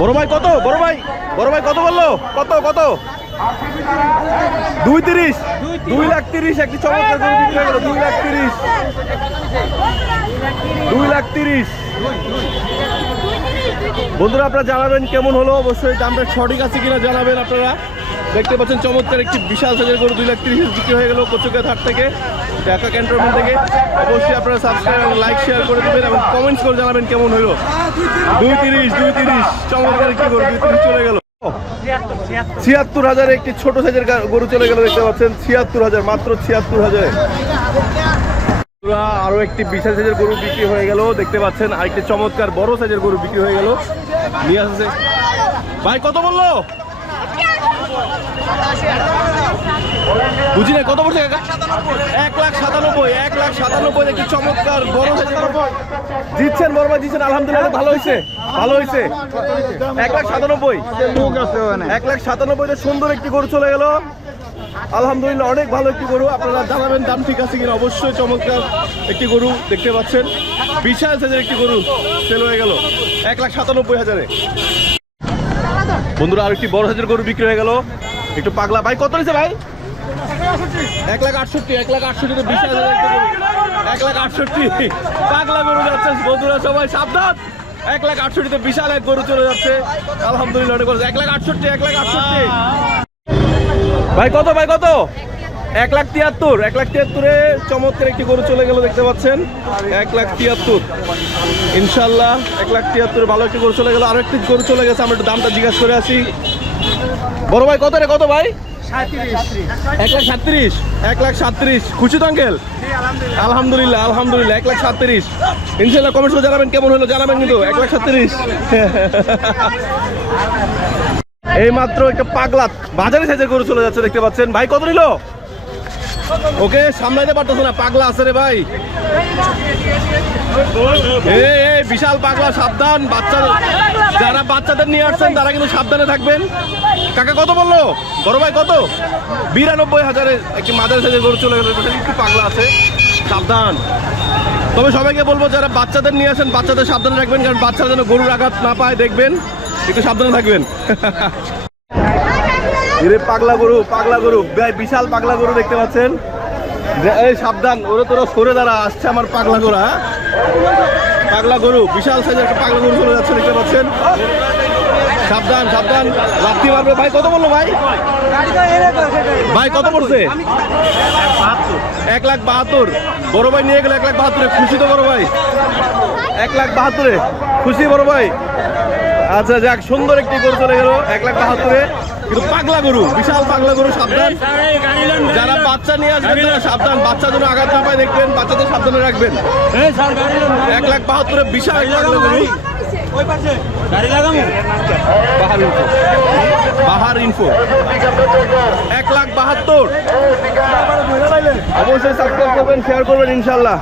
বড় ভাই কত? বড় ভাই কত বললো? কত কত? 2.30, 2,30,000 একটি চমৎকার গরু বিক্রি হয়ে গেল। 2,30,000, 2,30,000। বন্ধুরা আপনারা জানাবেন কেমন হলো, অবশ্যই দামটা সঠিক আছে কিনা জানাবেন। আপনারা দেখতে পাচ্ছেন চমৎকার একটি বিশাল সাইজের গরু 2,30,000 বিক্রি হয়ে গেল কচুকাত হাট থেকে, ঢাকা ক্যান্টনমেন্ট থেকে। অবশ্যই আপনারা সাবস্ক্রাইব এবং লাইক শেয়ার করে দেবেন এবং কমেন্টস করে জানাবেন কেমন হলো। 2.30 চমৎকার একটি গরু 2.30 চলে গেল। 76,000 একটি ছোট সাইজের গরু চলে গেল, দেখতে পাচ্ছেন 76,000, মাত্র 76,000। আরো একটি বিশাল সাইজের গরু বিক্রি হয়ে গেল, দেখতে পাচ্ছেন আরেকটি চমৎকার বড় সাইজের গরু বিক্রি হয়ে গেল। নিয়ে আসছে ভাই, কত বললো? বুঝি না কত বলছে? 1,97,000, 1,97,000 একটি চমৎকার বড় সাইজের গরু জিতছেন। বড় ভাই জিতছেন, আলহামদুলিল্লাহ, ভালো হয়েছে, ভালো হয়েছে। 1,97,000, 1,97,000 সুন্দর একটি গরু চলে গেল, আলহামদুলিল্লাহ, অনেক ভালো একটি গরু। আপনারা জানাবেন দাম ঠিক আছে কিনা। অবশ্যই চমৎকার একটি গরু দেখতে পাচ্ছেন, বিশাল সাইজের একটি গরু সেল হয়ে গেল 1,97,000-এ। বন্ধুরা আর একটি বড় সাইজের গরু বিক্রি হয়ে গেল, একটু পাগলা। ভাই কত নিয়েছে ভাই? 1,68,000, 1,68,000 বিশাল সাইজের একটি গরু, 1,68,000 পাগলা গরু যাচ্ছে। বন্ধুরা সবাই সাবধান, 1,68,000 বিশাল এক গরু চলে যাচ্ছে, আলহামদুলিল্লাহ, অনেক বড়। 1,68,000, 1,68,000 ভাই কত? ভাই কত? 1,73,000, 1,73,000-এ চমৎকার একটি গরু চলে গেল, দেখতে পাচ্ছেন 1,73,000 ইনশাল্লাহ। 1,73,000 ভালো একটি গরু চলে গেল। আরো একটি গরু চলে গেছে, আমরা একটু দামটা জিজ্ঞাসা করে আসি। বড় ভাই কত রে? কত ভাই? 1,37,000, 1,37,000। খুশি তো আঙ্কেল? আলহামদুলিল্লাহ, আলহামদুলিল্লাহ, 1,37,000 ইনশাল্লাহ। কমেন্টস করে জানাবেন কেমন হলো, জানাবেন কিন্তু। 1,37,000 এই মাত্র একটা পাগলা বাজারে সাইজের গরু চলে যাচ্ছে, দেখতে পাচ্ছেন। ভাই কত নিল? ওকে সামলাইতে পারতেছে না, পাগলা আছে রে ভাই। এই বিশাল পাগলা, সাবধান। বাচ্চা যারা বাচ্চাদের নিয়ে আসছেন তারা কিন্তু সাবধানে থাকবেন। কাকা কত বললো? বড় ভাই কত? 92,000-এ একটি মাঝারি সাইজের গরু চলে গেল, একটু পাগলা আছে, সাবধান। তবে সবাইকে বলবো যারা বাচ্চাদের নিয়ে আসেন বাচ্চাদের সাবধানে রাখবেন, কারণ বাচ্চারা যেন গরুর আঘাত না পায়, দেখবেন, একটু সাবধানে থাকবেন। পাগলা গরু, পাগলা গরু, বিশাল পাগলা গরু দেখতে পাচ্ছেন। এই সাবধান, ওরা তোরা সরে দাঁড়া, আসছে আমার পাগলা গরু। হ্যাঁ, পাগলা গরু, বিশাল সাইজের একটা পাগলা গরু চলে যাচ্ছে, দেখতে পাচ্ছেন। সাবধান, সাবধান, লাথি মারবে। ভাই কত বললো? ভাই ভাই কত পড়ছে? 1,72,000 বড় ভাই নিয়ে গেল। 1,72,000 খুশি তো বড় ভাই? 1,72,000 খুশি বড় ভাই? আচ্ছা যাক, সুন্দর একটি গরু চলে গেল 1,72,000-এ, কিন্তু পাগলা গরু, বিশাল পাগলা গরু, সাবধান। যারা বাচ্চা নিয়ে আসবেন তারা সাবধান, বাচ্চা যেন আঘাত না পায়, দেখবেন, বাচ্চাদের সাবধানে রাখবেন। 1,72,000-এ বিশাল পাগলা গরু। বাহার ইনফো 1,72,000। অবশ্যই সাবস্ক্রাইব করবেন, শেয়ার করবেন ইনশাল্লাহ।